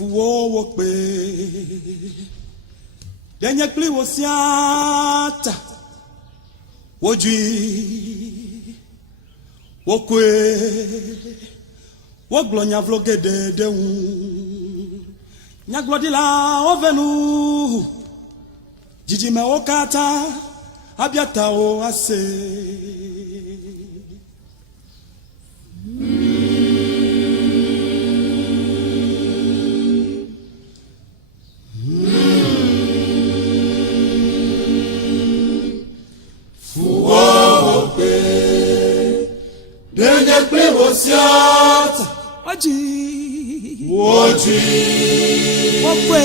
Fuwo wokpe denye kli wosiata wojui wokwe woglo nyavlogede dewu nyaglodila ovenu jijime wokata abiata o ase Wosiata Oji Wokwe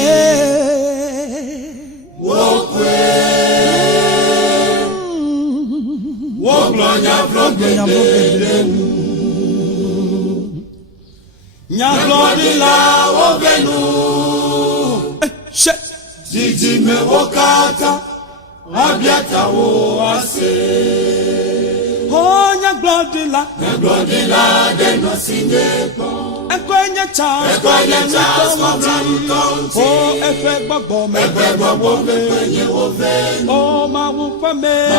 Woglonya vlogede Nyaglodila ovenu Jiji me wokata Abiata wo ase Nyaglodila de no sineko Ekwenye chas Oh, efe gbogbo me ekwenye wove Oh, ma wupa me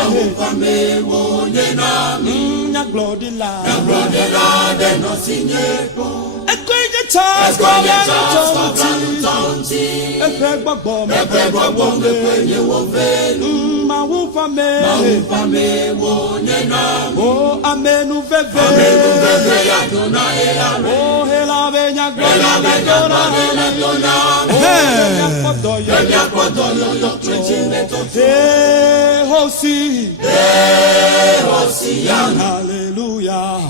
wo nena mi Nyaglodila de no sineko Ekwenye chas efe gbogbo me ekwenye wove Ma wupa me wo nena mi Oh, amenu veve ya dona ela Oh, hela venya gloria na dona Oh, ya podoyo yo trechime tote Hosi Hallelujah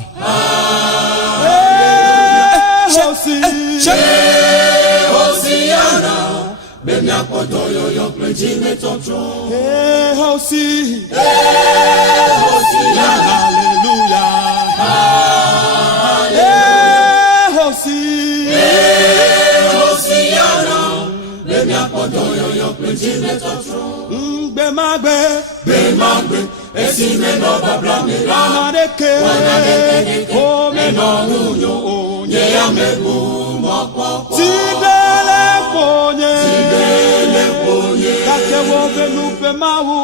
Hosiana Bemia podoyo yo trechime tote Hosi Hallelujah Hosiana Bemia podoyo yo trechime tote Bemagbe Esime no babla Wanadeke O meno unyo Nye amegu mokoko Tidele ponye Kake wove nupe mawu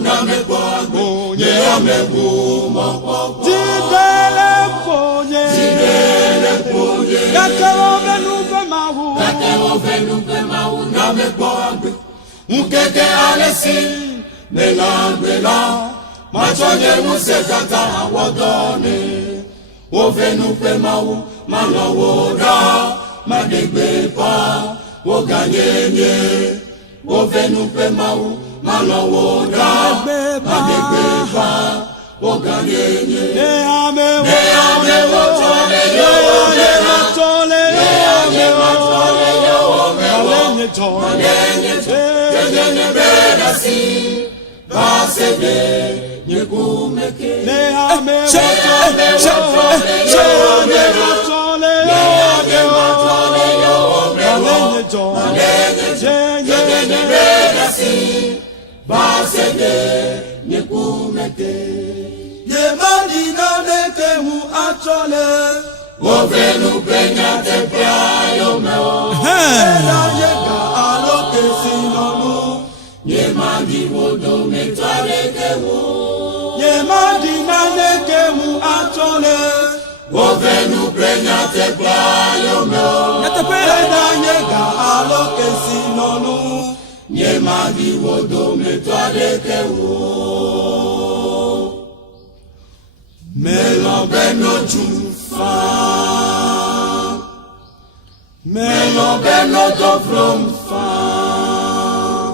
Na mekbo agbo Nye amegu mokoko Tidele ponye Kake wove nupe mawu Na mekbo agbo Mkeke alesi Melangela Machonye musekata awadone Ovenu pe mawu Malowoda Madegbe pa Woganyenye Ovenu pe mawu Malowoda Madegbe pa Woganyenye Neame wotole Malenye bedasi Basebe Nyekumeke Neame wotole Malenye bedasi Basebe Nyekumeke Yemadina neke mu atole Wovenu penya tepia yomeo Yega aloke sinonu Yemandi wodo metwareke wo Yemandi naneke mu atole Wovenu penya tepia yomeo Yega aloke sinonu Yemandi wodo metwareke wo Melobeno jufa Melobeno do from far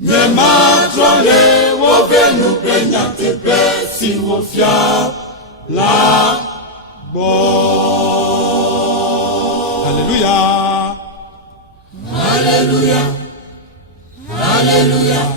Nematrole wovenu prenya tepe si wofia la bo Hallelujah Hallelujah Hallelujah